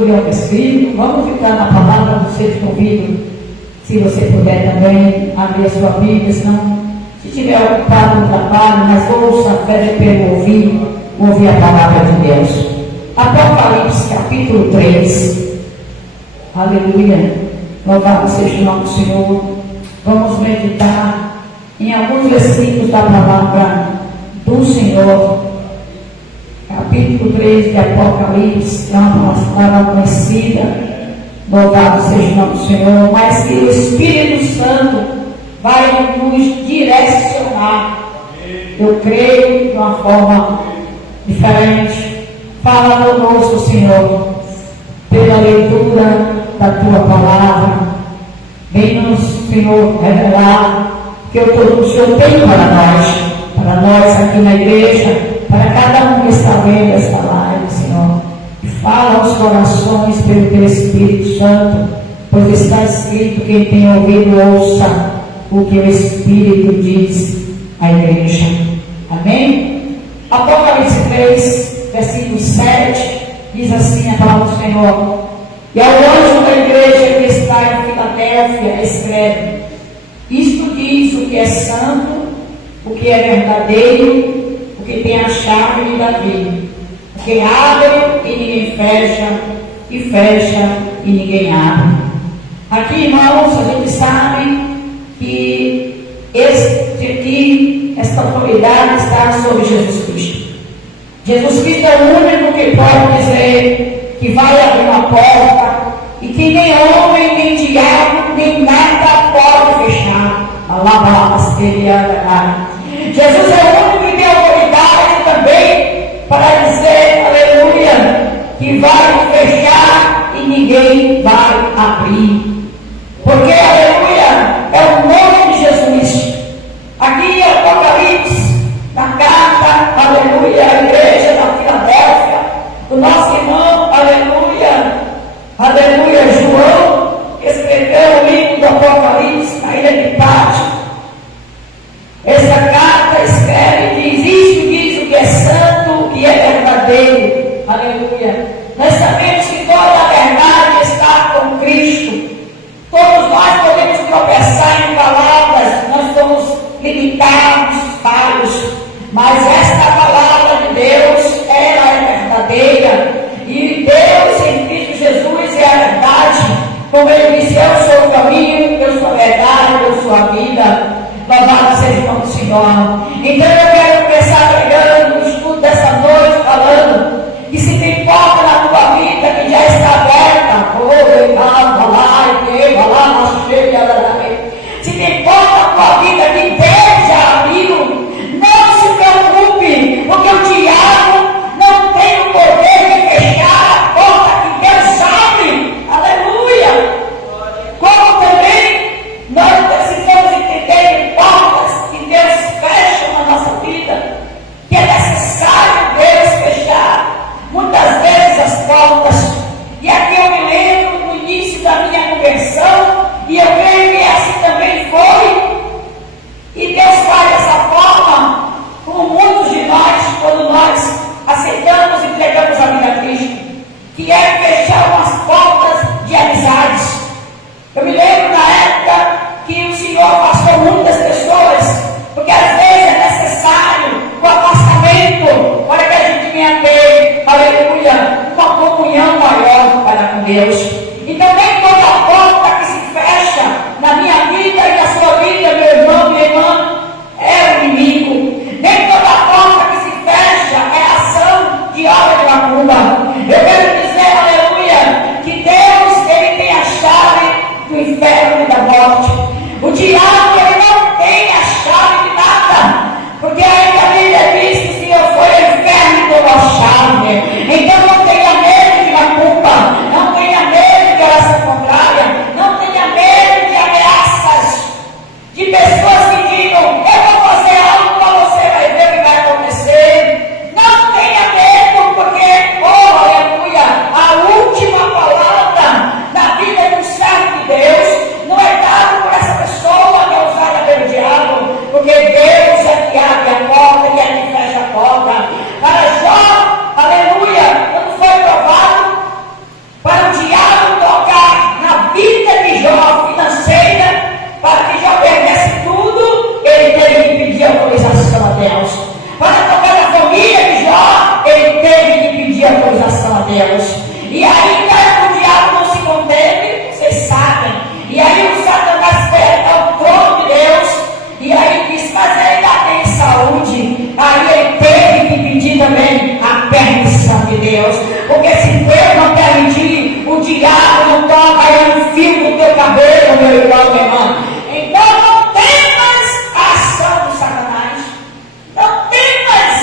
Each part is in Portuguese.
Espírito, vamos ficar na palavra. Você te convido, se você puder também abrir a sua Bíblia, senão, se estiver ocupado no trabalho, mas ouça, pede pelo ouvir a palavra de Deus. Apocalipse capítulo 3. Aleluia. Louvado seja o nome do Senhor. Vamos meditar em alguns versículos da palavra do Senhor. Capítulo 3 de Apocalipse, é uma palavra conhecida, louvado seja o nome do Senhor, mas que o Espírito Santo vai nos direcionar, eu creio, de uma forma diferente. Fala conosco, Senhor, pela leitura da Tua palavra, vem-nos, Senhor, revelar que o Senhor tem para nós aqui na igreja, para cada um que está vendo esta live, Senhor, e fala aos corações pelo Teu Espírito Santo, pois está escrito: quem tem ouvido, ouça o que o Espírito diz à igreja. Amém? Apocalipse 3, versículo 7, diz assim a palavra do Senhor: e ao anjo da igreja que está em Filadélfia escreve: isto diz o que é santo, o que é verdadeiro, que tem a chave de Davi, que abre e ninguém fecha, e fecha e ninguém abre. Aqui, irmãos, a gente sabe que esta autoridade está sobre Jesus Cristo. Jesus Cristo é o único que pode dizer que vai abrir uma porta e que nem homem, nem diabo, nem nada pode fechar. Jesus é o único que tem autoridade também para dizer, aleluia, que vai fechar e ninguém vai abrir. Porque, aleluia, é o nome de Jesus. Aqui em Apocalipse, na carta, aleluia, à igreja da Filadélfia, do nosso irmão, aleluia, João, que escreveu o livro do Apocalipse na ilha de Pátio. Essa carta escreve e diz o que é santo, o que é verdadeiro. Aleluia. Nós sabemos que toda a verdade está com Cristo. Todos nós podemos tropeçar em palavras, nós somos limitados, falhos, mas esta palavra de Deus, ela é verdadeira. E Deus em Cristo Jesus é a verdade. Como Ele disse: eu sou o caminho, eu sou a verdade, eu sou a vida. Louvado seja o nome do Senhor. Então eu quero começar pregando no estudo dessa noite, falando que se tem porta na tua vida que já está aberta, se tem porta na tua vida que Deus já abriu, não se preocupe, porque o diabo não tem o poder de fechar a porta que Deus abre. Aleluia. Como também nós precisamos entender portas que Deus fecha na nossa vida, que é necessário Deus fechar muitas vezes as portas. E aqui eu me lembro no início da minha conversão, e eu creio que assim também foi, e Deus faz dessa forma com muitos de nós, quando nós aceitamos e entregamos a vida a Cristo, que é fechar umas portas de amizades. Eu me lembro na época que o Senhor afastou muitas pessoas, porque às vezes é necessário o afastamento para que a gente venha ter, aleluia, uma comunhão maior para com Deus. Então nem toda porta que se fecha na minha vida e na sua vida, meu irmão, minha irmã, é o inimigo. Nem toda porta que se fecha é ação de obra de macumba. Eu quero dizer, aleluia, que Deus, Ele tem a chave do inferno e da morte. O diabo, ele não tem a chave de nada, porque ainda a Bíblia diz que o Senhor foi ao inferno e tomou a chave. Então não tenha medo de macumba, não tenha medo E ainda o diabo não se conteve, vocês sabem. E aí o Satanás pega o trono de Deus, e aí diz, mas ele ainda tem saúde. Aí ele teve que pedir também a permissão de Deus. Porque se Deus não permitir, o diabo não toca aí um fio do teu cabelo, meu irmão, minha irmã. Então não temas a ação do Satanás. Não temas.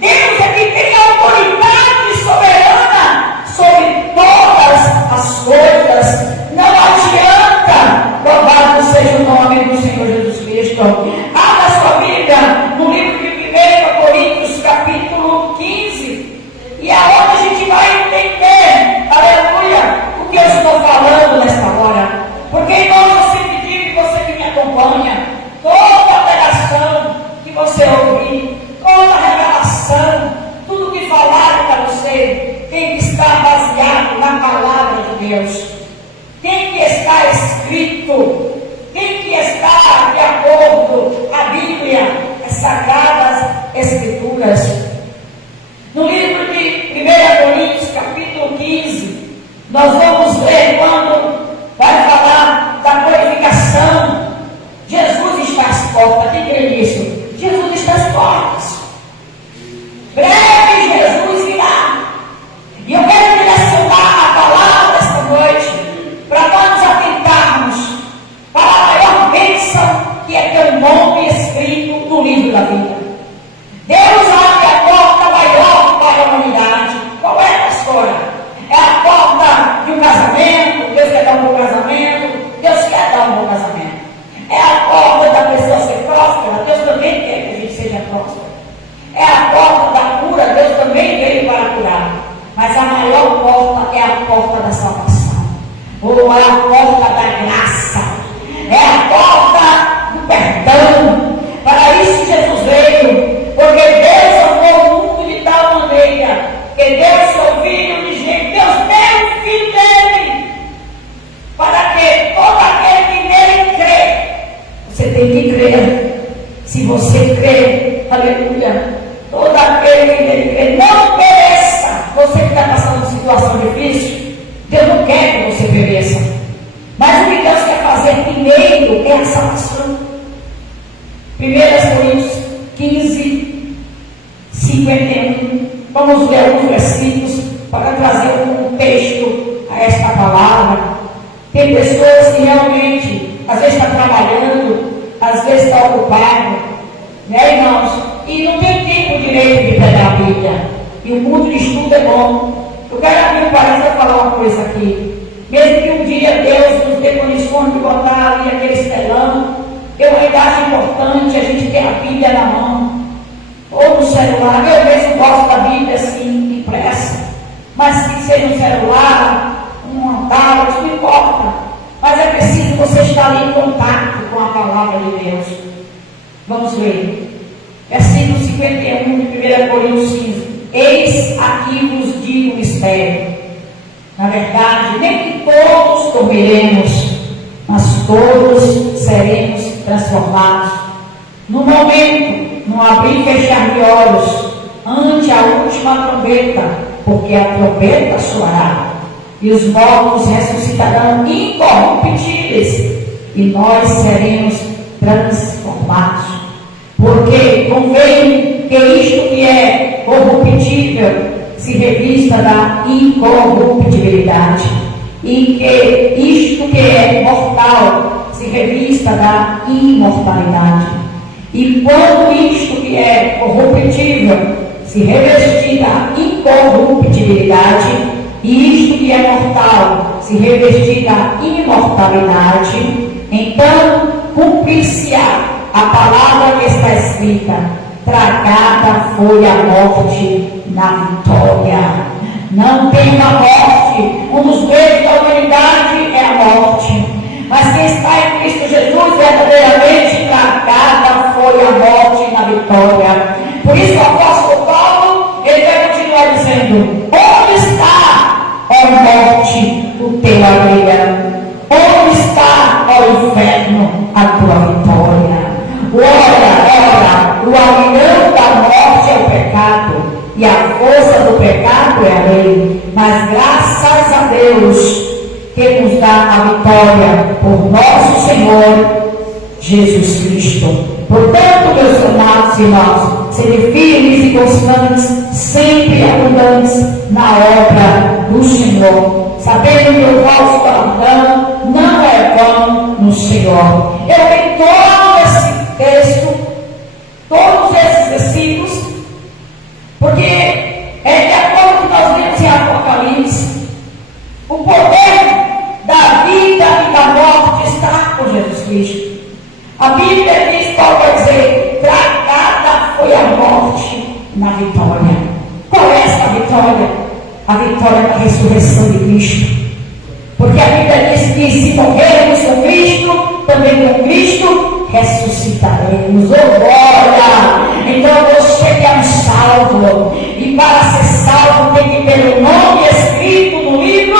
Deus é que tem autoridade soberana sobre todas as coisas. Não adianta. Louvado seja o nome do Senhor Jesus Cristo. Abra sua Bíblia no livro de 1 Coríntios, capítulo 15. E aonde a gente vai entender, aleluia, o que eu estou falando nesta hora. Porque, irmão, eu sempre digo que você que me acompanha, toda a pregação que você ouvir, toda a revelação, tudo que falaram para você, tem que estar baseado na palavra de Deus. Tem que estar escrito, tem que estar de acordo a Bíblia, as Sagradas Escrituras. No livro de 1 Coríntios, capítulo 15, nós vamos ler quando vai falar da glorificação. Jesus está às portas. Quem crê nisso? Jesus está às portas. Breve Jesus virá. E eu quero direcionar a palavra esta noite para nós nos atentarmos para a maior bênção que é ter um nome escrito no livro da vida. Deus abre a porta maior para a humanidade. Qual é, pastora? É a porta de um casamento. Deus quer dar um bom casamento. Deus quer dar um bom casamento. É a porta da pessoa ser próspera. Deus também quer que a gente seja próspero. É a porta da cura. Deus também veio para curar. Mas a maior porta é a porta da salvação. Ou é a porta da graça. É a porta do perdão. Para isso Jesus veio. Porque Deus amou o mundo de tal maneira que Deus seu Filho de gente, Deus deu o Filho dele, para que todo aquele que nele crê, você tem que crer. Se você crê, aleluia, todo aquele que nele crê, não pereça. Você que está passando por situação difícil, Deus não quer que você pereça. Mas o que Deus quer fazer primeiro é a salvação. 1 Coríntios 15, 51. Vamos ler alguns versículos para trazer um contexto a esta palavra. Tem pessoas que realmente, às vezes está trabalhando, às vezes está ocupado, né, irmãos? E não tem tempo direito de pegar a Bíblia. E o mundo de estudo é bom. Eu quero abrir um parênteses para falar uma coisa aqui. Mesmo que um dia Deus nos dê condições de botar ali aquele estelão, eu ainda acho importante a gente ter a Bíblia na mão, ou no celular. Eu mesmo gosto da Bíblia assim, impressa, mas se seja um celular, um tablet, não importa. Mas é preciso você estar ali em contato com a palavra de Deus. Vamos ver. Versículo 51 de 1 Coríntios 15. Eis aqui vos digo um mistério. Na verdade, nem que todos dormiremos, mas todos seremos transformados. No momento, no abrir e fechar de olhos, ante a última trombeta, porque a trombeta soará, e os mortos ressuscitarão incorruptíveis, e nós seremos transformados. Porque convém que isto que é corruptível se revista da incorruptibilidade, e que isto que é mortal se revista da imortalidade. E quando isto que é corruptível se revestir da incorruptibilidade, e isto que é mortal se revestir da imortalidade, então cumprir-se-á a palavra que está escrita: tragada foi a morte na vitória. Não tem a morte. Um dos meios da humanidade é a morte. Mas quem está em Cristo Jesus, verdadeiramente tragada foi a morte na vitória. Por isso o apóstolo Paulo, ele vai continuar dizendo: onde está, ó morte, o teu alegria? Onde está, ó inferno, a tua vitória? Ora, o aguilhão da morte é o pecado, e a força do pecado é a lei. Mas graças Deus que nos dá a vitória por nosso Senhor Jesus Cristo. Portanto, meus amados irmãos, serem firmes e constantes, sempre abundantes na obra do Senhor, sabendo que o vosso galardão não é vão no Senhor. Eu tenho todo esse texto, todos esses versículos, porque é de acordo com que nós vemos em Apocalipse, o poder da vida e da morte está com Jesus Cristo. A Bíblia diz, Paulo vai dizer, tragada foi a morte na vitória. Qual é essa vitória? A vitória da ressurreição de Cristo. Porque a Bíblia diz que se morrermos com Cristo, também com Cristo ressuscitaremos. Oh glória! Então você que é um salvo, e para ser salvo tem que ter o nome escrito no livro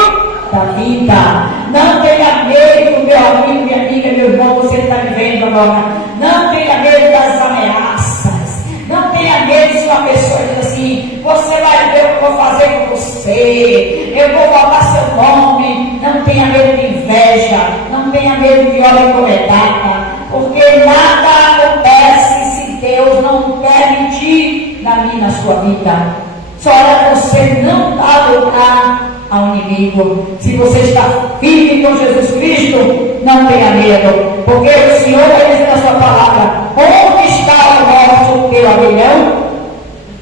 da vida. Não tenha medo, meu amigo, minha amiga, meu irmão, você está me vendo agora. Não tenha medo das ameaças. Não tenha medo se uma pessoa diz assim, você vai ver o que eu vou fazer com você, eu vou botar seu nome. Não tenha medo de inveja, não tenha medo de olha encomendada, porque nada acontece se Deus não permitir na minha, na sua vida. Só é você não dar lugar ao inimigo. Se você está firme com Jesus Cristo, não tenha medo, porque o Senhor vai dizer na sua palavra, onde está a morte, o teu aguilhão?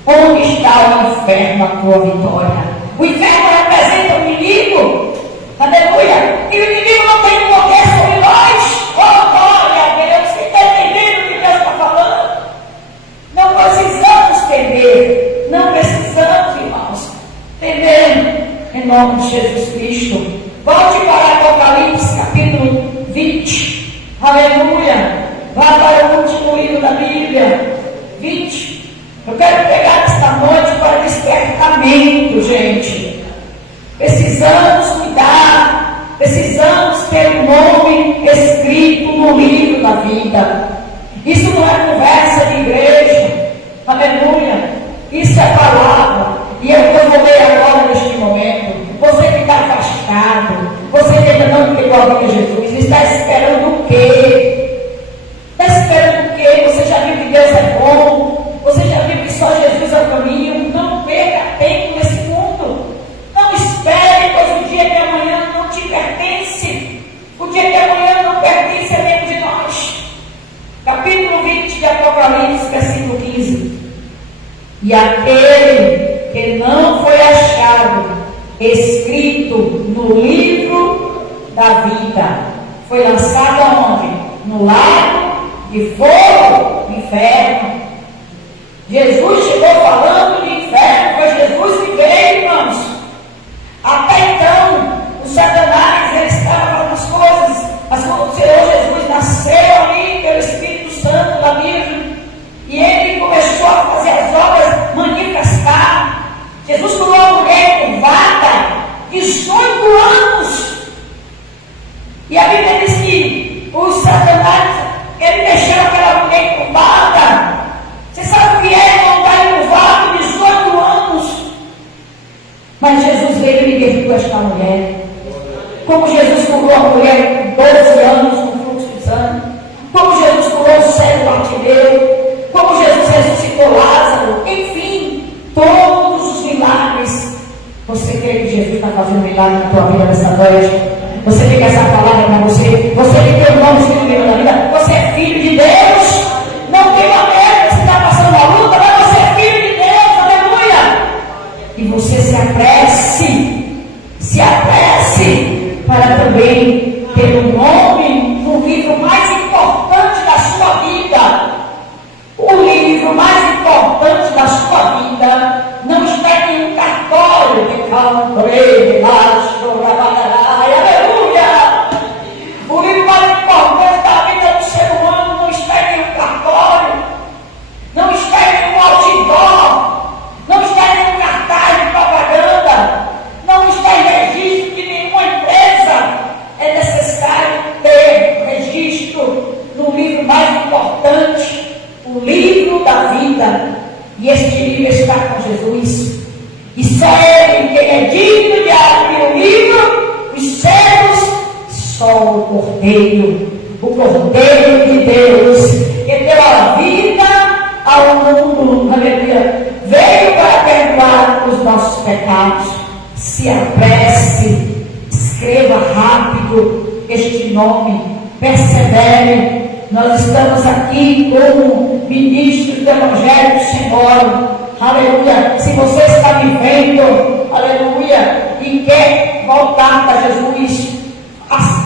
Onde está o inferno, a tua vitória? O inferno representa o inimigo, aleluia, e o inimigo não tem poder sobre nós. Oh glória a Deus, quem está entendendo o que Deus está falando? Não precisamos temer, não precisamos, irmãos, temer. Em nome de Jesus Cristo. Volte para Apocalipse capítulo 20. Aleluia. Vá para o último livro da Bíblia. 20. Eu quero pegar esta noite para despertamento, gente. Precisamos cuidar. Precisamos ter o nome escrito no livro da vida. Isso não é conversa de igreja. Aleluia. Isso é palavra. E eu vou ler agora neste momento. Você que está afastado, você que ainda não pegou a vida de Jesus, está esperando o quê? Está esperando o quê? Você já viu que Deus é bom? Você já viu que só Jesus é o caminho? Não perca tempo nesse mundo. Não espere, pois o dia de amanhã não te pertence. O dia de amanhã não pertence a nenhum de nós. Capítulo 20 de Apocalipse, versículo 15. E aquele que não foi achado escrito no livro da vida foi lançado aonde? No lago de fogo, no inferno. Jesus chegou falando de inferno, foi Jesus que veio, irmãos. Até então, o Satanás, ele estava fazendo as coisas, mas quando o Senhor Jesus nasceu ali pelo Espírito Santo da Bíblia, e ele começou a fazer as obras, manifestar. Jesus curou uma mulher curvada, 18 anos. E a Bíblia diz que o Satanás, ele deixou aquela mulher curvada. Você sabe o que é andar curvado 18 anos? Mas Jesus veio e libertou esta mulher. Como Jesus curou a mulher com 12 anos com fluxo de sangue. Como Jesus curou o cego artilheiro. Como Jesus ressuscitou Lázaro. Enfim, todos os milagres. Você crê que Jesus está fazendo milagre na tua vida nessa noite? Você quer essa palavra para você? Você que tem o nome escrito no livro da vida? Você é filho de Deus? Não tem maneira, você está passando uma luta, mas você é filho de Deus, aleluia! E você se apresse para também ter um nome no livro mais importante da sua vida. O livro mais importante da sua vida não está em nenhum cartório de cantorei, aleluia! O livro mais importante da vida do ser humano não está em nenhum cartório, não está em nenhum outdoor, não está em nenhum cartaz de propaganda, não está em registro de nenhuma empresa. É necessário ter registro o Cordeiro de Deus, que deu a vida ao mundo, aleluia, veio para perdoar os nossos pecados. Se apresse, escreva rápido este nome, persevere. Nós estamos aqui como ministros do Evangelho do Senhor, aleluia. Se você está me vendo, aleluia, e quer voltar para Jesus,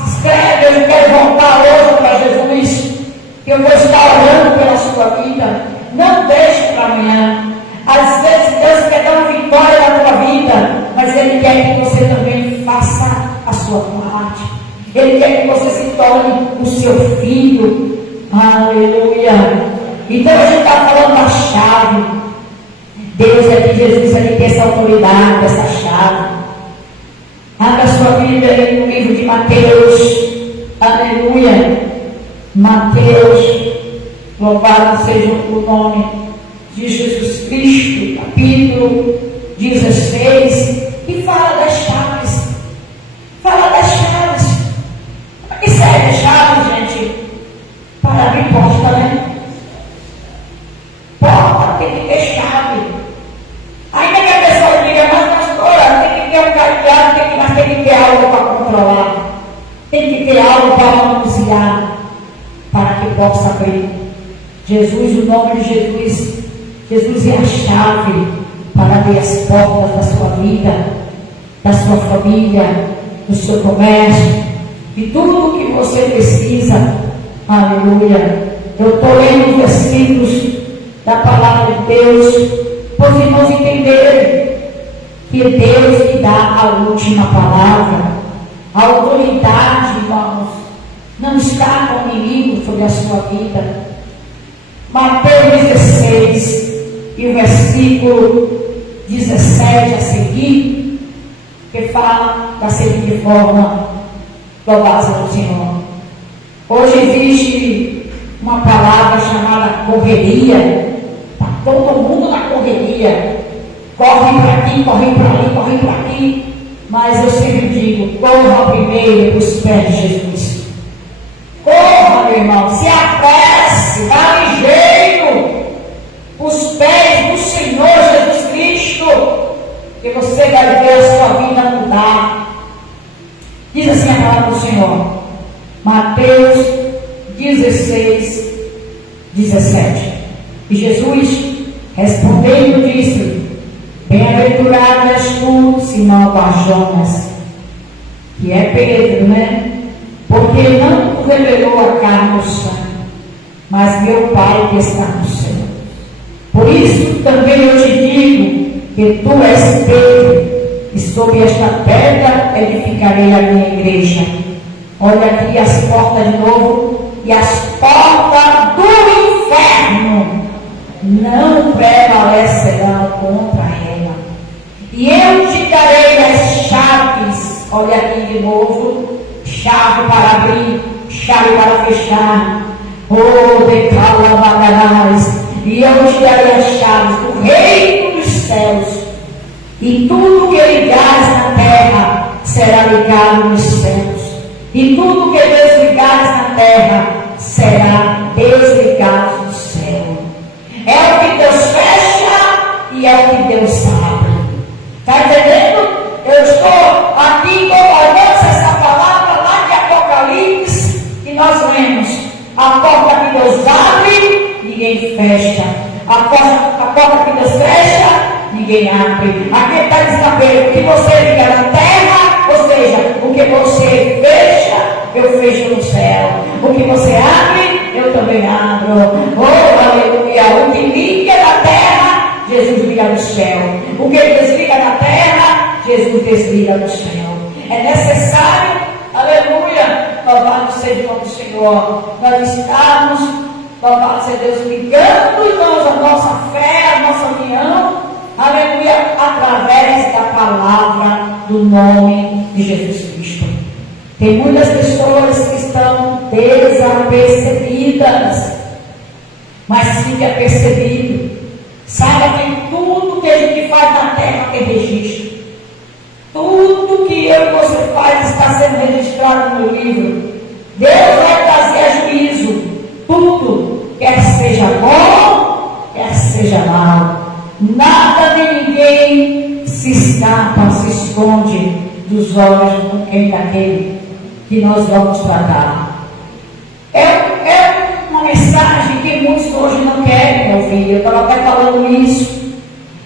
escreve: eu quero voltar hoje para Jesus, que eu vou estar orando pela sua vida. Não deixe para amanhã. Às vezes Deus quer dar uma vitória na tua vida, mas Ele quer que você também faça a sua parte. Ele quer que você se torne o seu filho. Aleluia. Então a gente está falando da chave. Deus aqui, Jesus aqui tem essa autoridade, essa chave. Abra a sua Bíblia aí no livro de Mateus. Aleluia. Mateus, louvado seja o nome de Jesus Cristo, capítulo 16, que fala das chaves. Fala das chaves. Para que serve a chave, gente? Para abrir porta, né? Porta tem que ter chave. Ainda que a pessoa diga: mas pastora, tem que ter um cadeado, mas tem que ter algo para controlar. Tem que ter algo para manusear, para que possa abrir. Jesus, o nome de Jesus. Jesus é a chave para abrir as portas da sua vida, da sua família, do seu comércio, de tudo o que você precisa. Aleluia. Eu estou lendo os versículos da palavra de Deus, para os irmãos entenderem que Deus lhe dá a última palavra. A autoridade, irmãos, não está com o inimigo sobre a sua vida. Mateus 16 e o versículo 17 a seguir, que fala da seguinte forma: louvado seja o Senhor. Hoje existe uma palavra chamada correria. Está todo mundo na correria. Corre para aqui, corre para ali, corre para aqui. Mas eu sempre digo: corra primeiro para os pés de Jesus. Corra, meu irmão, se apresse, vá ligeiro, os pés do Senhor Jesus Cristo, que você vai ver a sua vida mudar. Diz assim a palavra do Senhor, Mateus 16, 17. E Jesus, respondendo, disse: bem-aventurado és tu, Simão Bar-Jonas, que é Pedro, né? Porque não te revelou a carne e o sangue, mas meu Pai que está no céu. Por isso também eu te digo que tu és Pedro, e sobre esta pedra edificarei a minha igreja. Olha aqui as portas de novo, e as portas do inferno não prevalecerão contra ela. E eu te darei as chaves. Olha aqui de novo: chave para abrir, chave para fechar. Oh, decalabagarás. E eu te darei as chaves do reino dos céus. E tudo que ligares na terra será ligado nos céus. E tudo que desligares na terra será desligado no céu. É o que Deus fecha e é o que Deus abre. Está entendendo? Eu estou aqui concordando essa palavra lá de Apocalipse, que nós lemos: a porta que Deus abre, ninguém fecha. A porta que Deus fecha, ninguém abre. Aqui está dizendo: o que você liga na terra, ou seja, o que você fecha, eu fecho no céu. O que você abre, eu também abro. Oh, aleluia. O que liga na terra, Jesus liga no céu. O que desliga na terra, Jesus desliga no céu. É necessário, aleluia, louvado seja o nome do Senhor, nós estamos, louvado seja Deus, ligando, irmãos, a nossa fé, a nossa união, aleluia, através da palavra do nome de Jesus Cristo. Tem muitas pessoas que estão desapercebidas, mas fique apercebido. Saiba que tudo que a gente faz na terra tem registro. Tudo que eu e você faz está sendo registrado no livro. Deus vai trazer a juízo tudo, quer seja bom, quer seja mal. Nada de ninguém se escapa, se esconde dos olhos com quem daquele que nós vamos tratar. É uma mensagem que muitos hoje não querem ouvir. Eu estava até falando isso.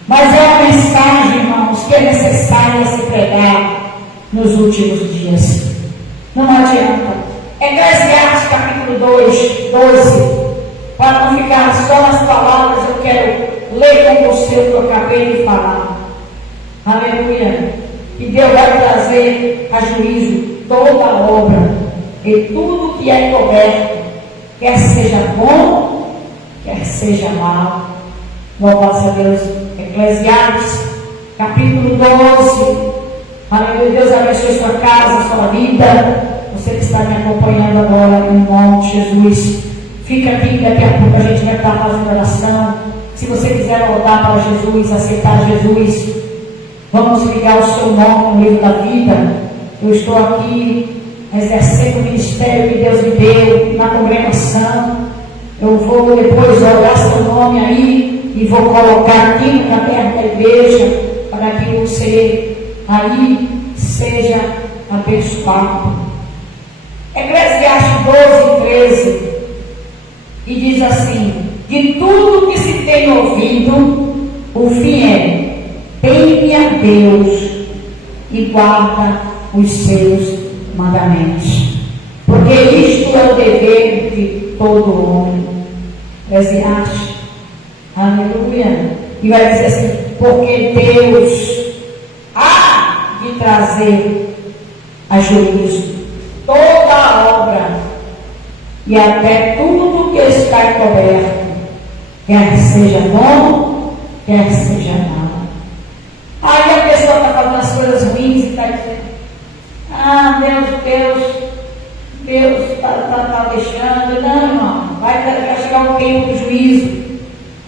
Mas é uma mensagem, irmãos, que é necessária se pregar nos últimos dias. Não adianta. Eclesiastes capítulo 2, 12. Para não ficar só nas palavras, eu quero ler com você o que eu acabei de falar. Aleluia. Que Deus vai trazer a juízo toda a obra e tudo que é coberto, quer seja bom, quer seja mal. Louvado a Deus. Eclesiastes capítulo 12. Aleluia. Deus abençoe sua casa, sua vida. Você que está me acompanhando agora, em nome de Jesus, fica aqui, daqui a pouco a gente vai estar fazendo oração. Se você quiser voltar para Jesus, aceitar Jesus, vamos ligar o seu nome no livro da vida. Eu estou aqui exercendo o ministério que Deus me deu na congregação. Eu vou depois orar seu nome aí e vou colocar aqui no caderno da igreja para que você aí seja abençoado. Eclesiastes 12, 13 e diz assim: de tudo que se tem ouvido, o fim é: teme a Deus e guarda os seus mandamentos, porque isto é o dever de todo homem. Eclesiastes, aleluia. E vai dizer assim: porque Deus há de trazer a juízo toda a obra e até tudo que está encoberto, quer seja bom, quer seja mal. Aí a pessoa está fazendo as coisas ruins e está dizendo: ah, Deus está deixando. Não, irmão, vai chegar o tempo do juízo,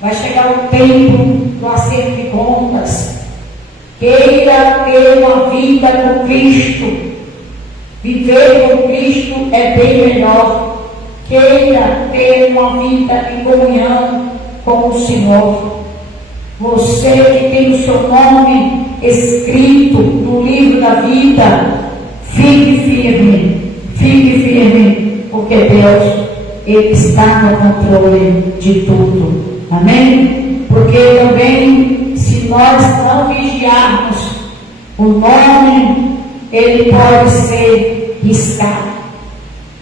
vai chegar o tempo do acerto de contas. Queira ter uma vida com Cristo. Viver com Cristo é bem melhor. Queira ter uma vida em comunhão com o Senhor. Você que tem o seu nome escrito no livro da vida, fique firme, porque Deus, Ele está no controle de tudo. Amém? Porque também, se nós não vigiarmos, o nome, ele pode ser riscado.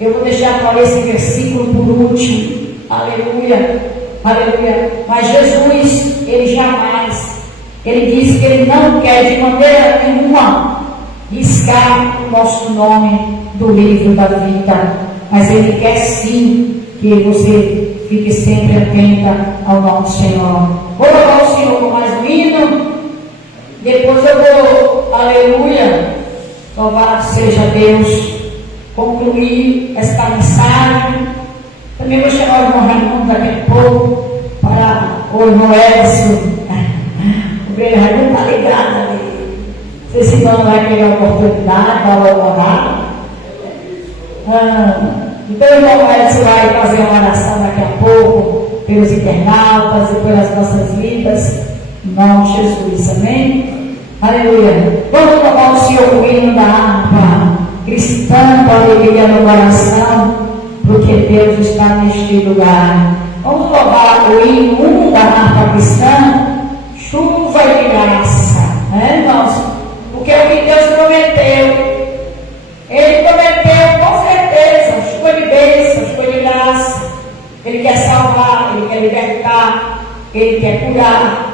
Eu vou deixar para esse versículo por último. Aleluia, aleluia. Mas Jesus, ele jamais, ele diz que ele não quer de maneira nenhuma riscar o nosso nome do livro da vida, mas ele quer sim que você fique sempre atenta ao nome do Senhor. Vou louvar o Senhor com mais um hino, depois eu vou, aleluia, louvado seja Deus, concluir esta mensagem. Também vou chamar o irmão Raimundo daqui a pouco para o irmão Edson. O irmão Raimundo está ligado ali. Não sei se não vai pegar a oportunidade para louvar. Então o irmão Edson vai fazer uma oração daqui a pouco pelos internautas e pelas nossas vidas, em nome de Jesus, amém? Aleluia. Vamos louvar o Senhor com o hino da harpa, cristã, com alegria no coração, porque Deus está neste lugar. Vamos louvar o hino 1 da harpa cristã, chuva de graça, né, irmãos? Porque é o que Deus prometeu. Ele prometeu com certeza chuva de bênção, chuva de graça. Ele quer salvar, Ele quer libertar, Ele quer curar.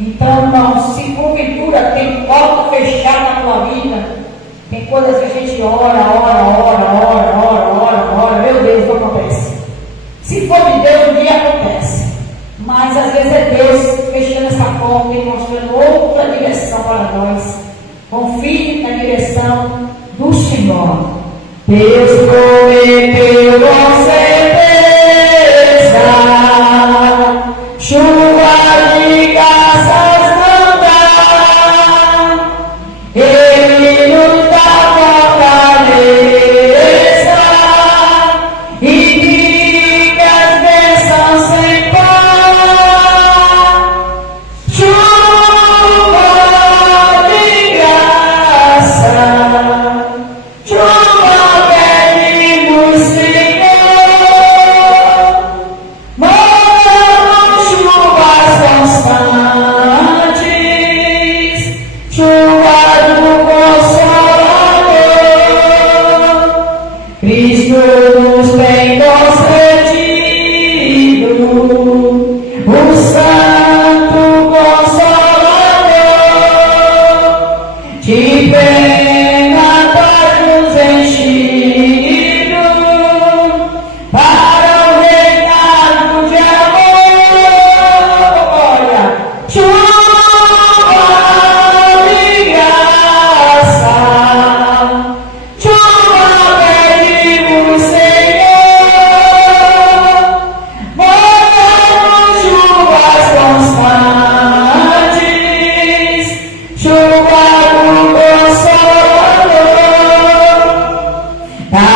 Então, irmãos, se porventura tem porta fechada na tua vida, tem coisas que a gente ora, meu Deus, não acontece. Se for de Deus, um dia acontece. Mas às vezes é Deus fechando essa porta e mostrando outra direção para nós. Confie na direção do Senhor. Deus prometeu com certeza chuva de graças não dá. Ele nos dá fortaleza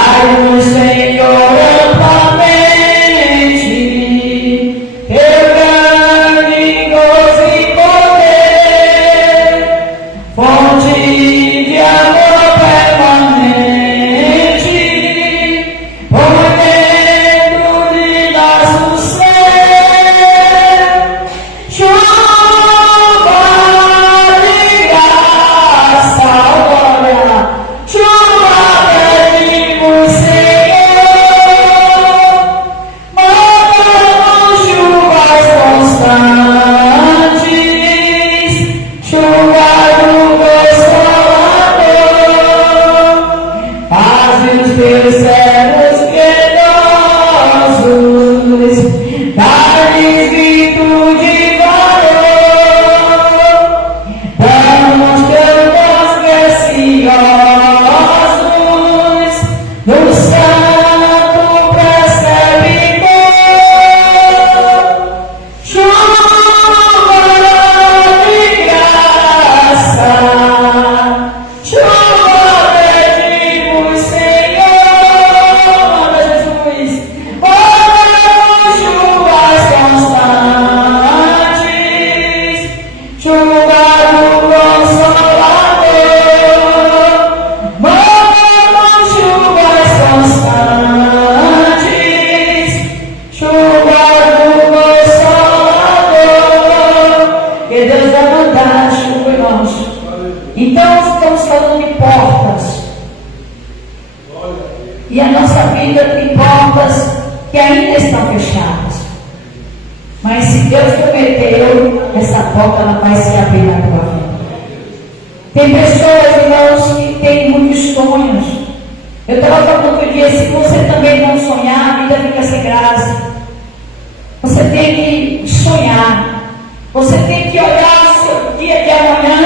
Dai-nos, Senhor, amplamente teu grande gozo e poder, fonte de amor permanente, por dentro de nosso ser, chuva de graça, olha, chuva pedimos, Senhor, manda-nos chuvas constantes, chuva do Consolador, faze os teus servos piedosos, dá-lhes virtude e valor, dá-nos teus dons preciosos, no santo preceptor, chuva de graça, chuva pedimos, Senhor, Jesus, manda-nos chuvas constantes, chuva do Consolador, manda-nos chuvas constantes, chuva do Consolador, que Deus vai mandar a chuva, irmãos. Então, estamos falando de portas. E a nossa vida tem portas que ainda estão fechadas. Mas se Deus prometeu, essa porta ela vai se abrir na tua vida. Tem pessoas, irmãos, que têm muitos sonhos. Eu estava falando outro dia, se você também não sonhar, a vida fica sem graça. Você tem que sonhar. Você tem que olhar o seu dia de amanhã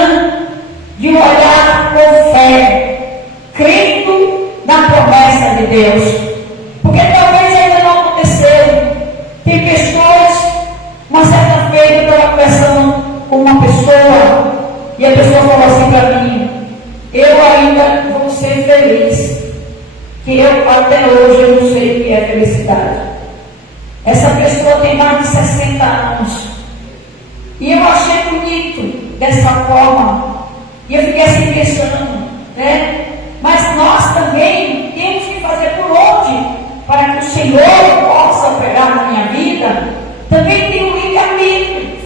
de um olhar com fé, crendo na promessa de Deus. Porque talvez ainda não aconteceu. Tem pessoas, uma certa feita eu estava conversando com uma pessoa, e a pessoa falou assim para mim: eu ainda vou ser feliz, que eu até hoje eu não sei o que é felicidade. Essa pessoa tem mais de 60 anos. E eu achei bonito dessa forma. E eu fiquei assim pensando, né? Mas nós também temos que fazer por onde, para que o Senhor possa operar na minha vida. Também tem um livre-arbítrio.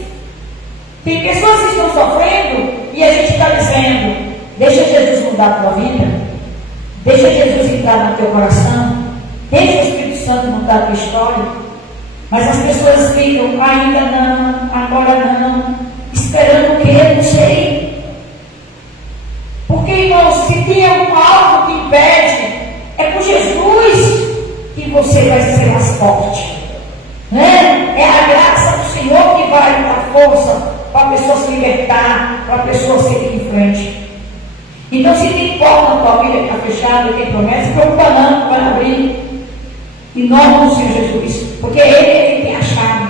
Tem pessoas que estão sofrendo e a gente está dizendo: deixa Jesus mudar a tua vida, deixa Jesus entrar no teu coração, deixa o Espírito Santo mudar a tua história. Mas as pessoas ficam: ainda não, agora não, esperando o quê? Não sei. Porque, irmãos, se tem algo que impede, é com Jesus que você vai ser mais forte, né? É a graça do Senhor que vai dar força para a pessoa se libertar, para a pessoa seguir em frente. Então, se tem porta na tua vida que está fechada, tem promessa, preocupa não, vai abrir. Em nome do Senhor Jesus, porque Ele é quem tem a chave.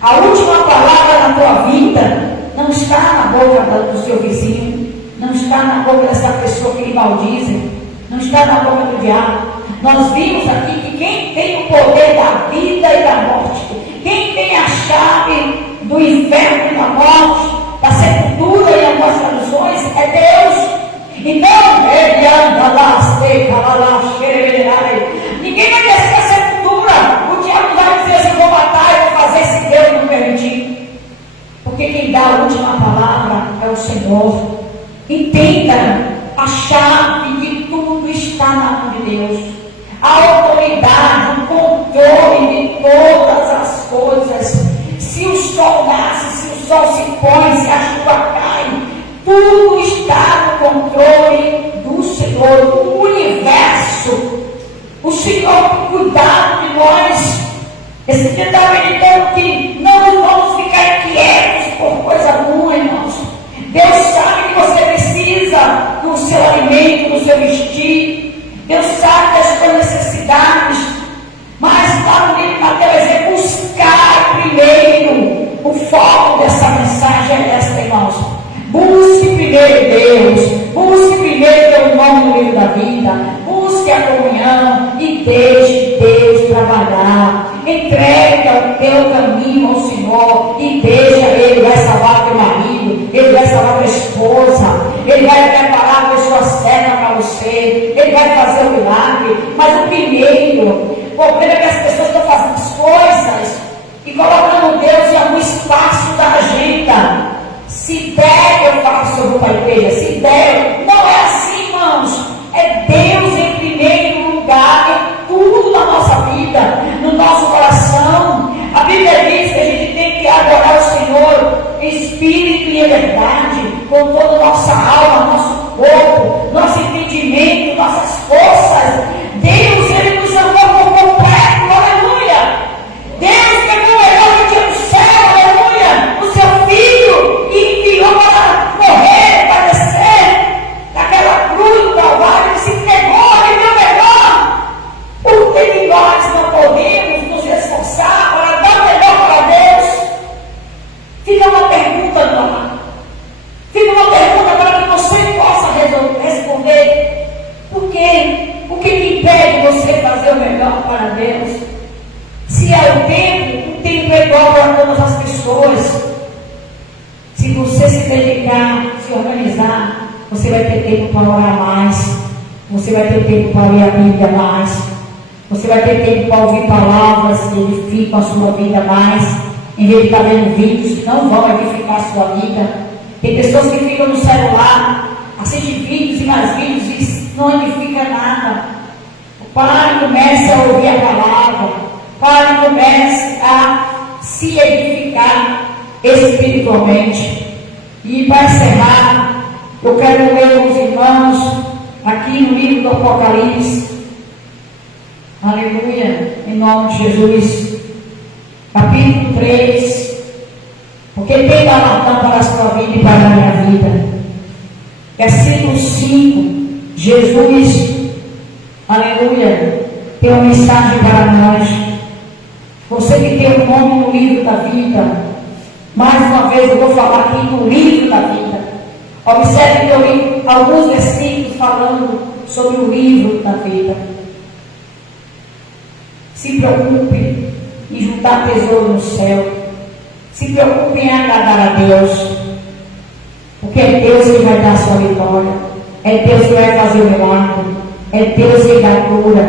A última palavra na tua vida não está na boca do seu vizinho, não está na boca dessa pessoa que lhe maldizem, não está na boca do diabo. Nós vimos aqui que quem tem o poder da vida e da morte, quem tem a chave do inferno e da morte, da sepultura e algumas traduções, é Deus. Então, ele anda lá, ninguém vai descer a sepultura. O diabo vai dizer assim: vou matar e vou fazer se Deus não permitir. Porque quem dá a última palavra é o Senhor. Entenda, a chave de tudo está na mão de Deus. A autoridade, o controle de todas as coisas. Se o sol nasce, se o sol se põe, se a chuva cai, tudo está no controle do Senhor, do universo. O Senhor tem cuidado de nós. Esse dia estava meditando que não vamos ficar inquietos por coisa ruim, irmãos. Deus sabe que você precisa do seu alimento, do seu vestir. Deus sabe das suas necessidades. Mas lá no livro de Mateus é buscar primeiro. O foco dessa mensagem é esta, irmãos. Busque primeiro Deus. Busque primeiro o nome no livro da vida. Busque busque a comunhão e deixe Deus trabalhar. Entrega o teu caminho ao Senhor e deixa Ele. Vai salvar teu marido, Ele vai salvar tua esposa, Ele vai preparar a pessoa certa para você, Ele vai fazer o milagre. Mas o problema é que as pessoas estão fazendo as coisas e colocando Deus em algum espaço da agenda. Se der, eu faço, eu vou para a igreja. Se der, não é assim, irmãos. É Deus em primeiro lugar em tudo na nossa vida, no nosso coração. A Bíblia diz que a gente tem que adorar o Senhor em espírito e em verdade, com toda a nossa alma, nosso corpo, nosso entendimento, nossas forças. Deus, Ele nos amou por completo, aleluia. Deus pegou o melhor que tinha no céu, aleluia, o seu Filho, e enviou para morrer, padecer naquela cruz do Calvário. Ele se entregou, Ele deu o melhor. Por que nós não podemos nos esforçar para dar o melhor para Deus? Fica uma pergunta no ar. Fica uma pergunta para que você possa responder. Por quê? O que te impede você fazer o melhor para Deus? Se é o tempo é igual para todas as pessoas. Se você se dedicar, se organizar, você vai ter tempo para orar mais, você vai ter tempo para ler a Bíblia mais, você vai ter tempo para ouvir palavras que edificam a sua vida mais, em vez de estar vendo vídeos que não vão edificar a sua vida. Tem pessoas que ficam no celular, assistem vídeos e mais vídeos e não edifica nada. Pare e comece a ouvir a palavra, pare e comece a se edificar espiritualmente. E para encerrar, eu quero ler com os irmãos aqui no livro do Apocalipse, aleluia, em nome de Jesus, capítulo 3, porque tem galardão para a sua vida e para a minha vida. Versículo 5, Jesus, aleluia, tem uma mensagem para nós. Você que tem o nome no livro da vida, mais uma vez eu vou falar aqui no livro da vida. Observe que eu li alguns versículos falando sobre o livro da vida. Se preocupe em juntar tesouro no céu. Se preocupe em agradar a Deus. Porque é Deus que vai dar a sua vitória. É Deus que vai fazer o milagre. É Deus que dá cura.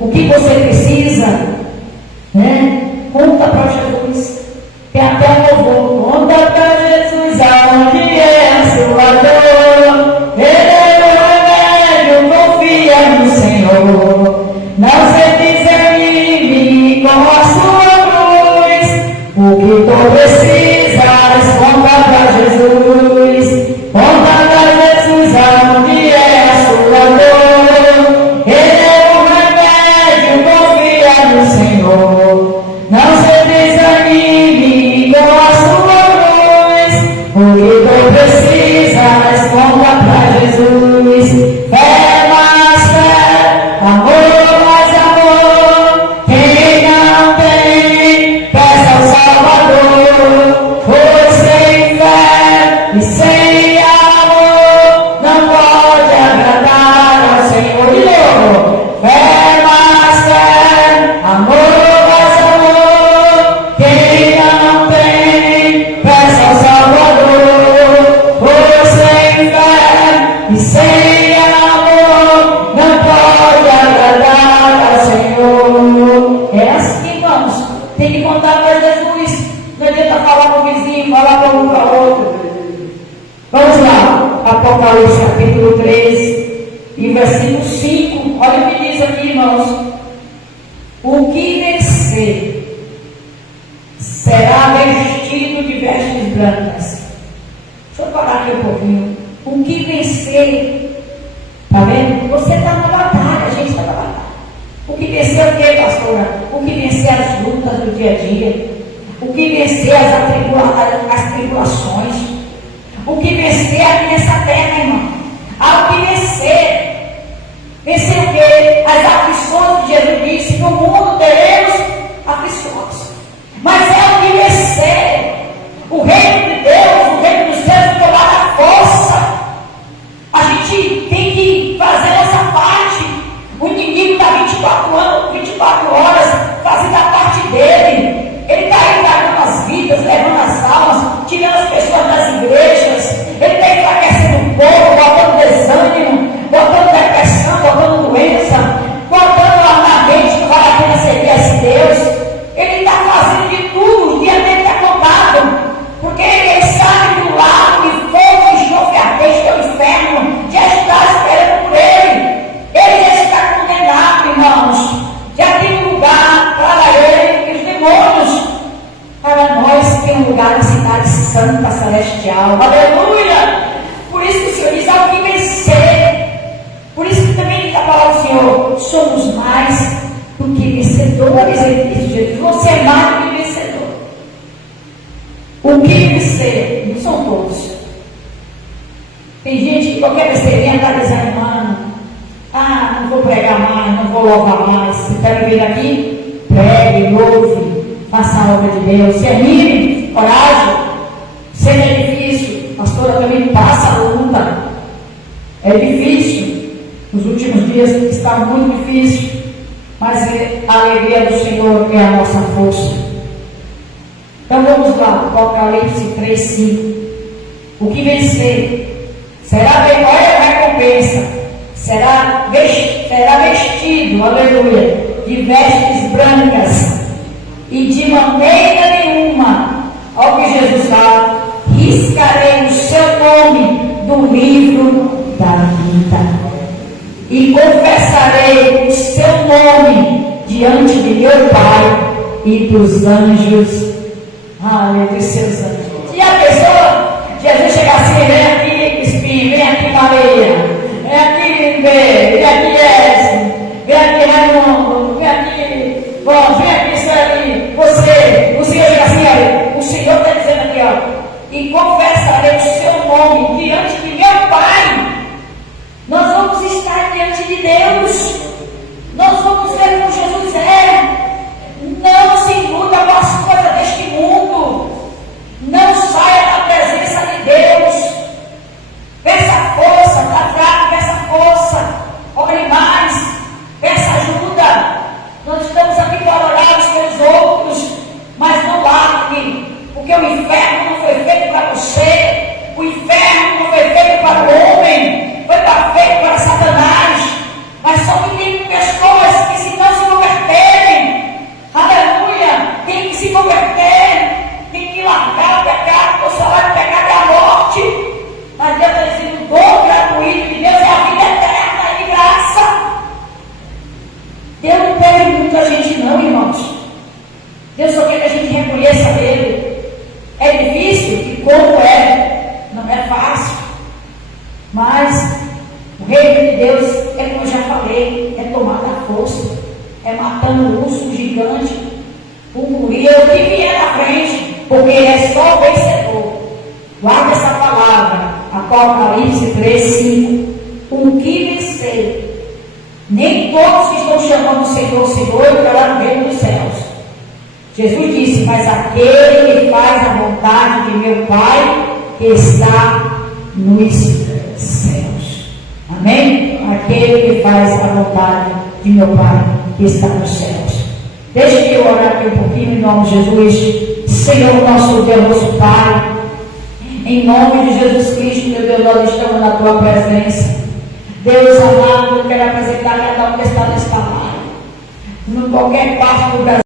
O que você precisa, né? Conta para Jesus. Tem até um louvor. Conta para Jesus aonde é a sua dor. Ele é o remédio, confia no Senhor. Não se desanime com a sua cruz. O que tu precisas, conta para Jesus. Conta para Jesus aonde é a sua dor. Ele é o remédio, confia no Senhor. Não se desanime com a sua cruz. O que tu precisas, conta para Jesus. Fé mais fé, amor mais amor. Quem não tem, peça ao Salvador. Pois sem fé e sem amor não pode agradar ao Senhor. De novo, fé mais fé, amor mais amor. Quem não tem, peça ao Salvador. Pois sem fé e sem amor não pode agradar ao Senhor. É assim, irmãos. Tem que contar para Jesus. Não adianta falar para o vizinho, falar para um para o outro. Vamos lá, Apocalipse capítulo 3, e versículo 5. Olha o que diz aqui, irmãos. O que vencer será vestido de vestes brancas. Deixa eu falar aqui um pouquinho. O que vencer, está vendo? Você está na batalha, a gente está na batalha. O que vencer é o que, pastora? O que vencer as lutas do dia a dia. O que vencer as tribulações. O que vencer aqui nessa terra, irmão. Há o que vencer. Vencer o quê? As aflições que Jesus disse. No mundo teremos aflições. Mas é o que vencer. O reino de Deus, o reino dos céus, que tomar a força. A gente tem que fazer essa parte. O coisa, botando lá na mente que vale a pena servir a esse Deus. Ele está fazendo de tudo, o dia dele está contado, porque ele sabe que o lago de fogo e enxofre ardente que é o inferno já está esperando por ele. Ele já está condenado, irmãos. Já tem um lugar para ele e os demônios. Para nós tem um lugar na cidade santa celestial. Aleluia! Por isso que o Senhor diz: ao que vencer. Por isso que também diz a palavra do Senhor: somos mais do que vencedores em Cristo Jesus. Você é mais do que vencedor. O que vencer? Não são todos. Tem gente que qualquer besteirinha está desanimando. Ah, não vou pregar mais, não vou louvar mais. Se quer vir aqui, pregue, louve, faça a obra de Deus. Se anime, coragem. Seja difícil. A pastora também passa a luta. É difícil. Nos últimos dias está muito difícil. Mas a alegria do Senhor é a nossa força. Então vamos lá, Apocalipse 3:5. O que vencer será bem, qual é a recompensa? Será vestido, aleluia, de vestes brancas, e de maneira nenhuma, ao que Jesus fala, riscarei o seu nome do livro da vida, e confessarei o seu nome diante de meu Pai e dos anjos, aleluia, seus anjos. E a pessoa, Jesus chega assim: vem aqui, espinho, vem aqui, Maria. Vem aqui, vem aqui, Edson, vem aqui, Raimundo, vem aqui, bom, vem aqui, Sueli, você, o Senhor diz assim, olha, o Senhor está dizendo aqui, ó, e confessarei o seu nome diante de meu Pai. Nós vamos estar diante de Deus, nós vamos ver como Jesus é. Não se iluda com as coisas deste mundo, não saia da presença de Deus. Peça força, está fraco, peça força, ore mais, peça ajuda. Nós estamos aqui para orar uns pelos outros, mas não largue, porque o inferno não foi feito para você, o inferno não foi feito para o homem, foi feito para Satanás. Mas só que tem pessoas que, se não se converterem, aleluia, tem que se converter, tem que largar o pecado, porque o salário do pecado é a morte. Mas Deus está dizendo: o dom gratuito de Deus é a vida eterna de graça. Deus não pede muito a gente, não, irmãos. Deus só quer que a gente reconheça Ele. É difícil, e como é, não é fácil. Mas o reino de Deus é, como eu já falei, é tomar da força, é matando o urso, o gigante, o gorila, o que vier na frente, porque é só o vencedor. Guarda essa palavra, Apocalipse 3:5. O que vencer, nem todos que estão chamando o Senhor, Senhor, entrará no reino dos céus. Jesus disse: mas aquele que faz a vontade de meu Pai que está nos céus. Amém? Aquele que faz a vontade de meu Pai que está nos céus. Deixe eu orar aqui um pouquinho em nome de Jesus. Senhor, nosso Deus, nosso Pai, em nome de Jesus Cristo, meu Deus, nós estamos na Tua presença. Deus amado, eu quero apresentar cada um que está nesta live, em qualquer parte do Brasil.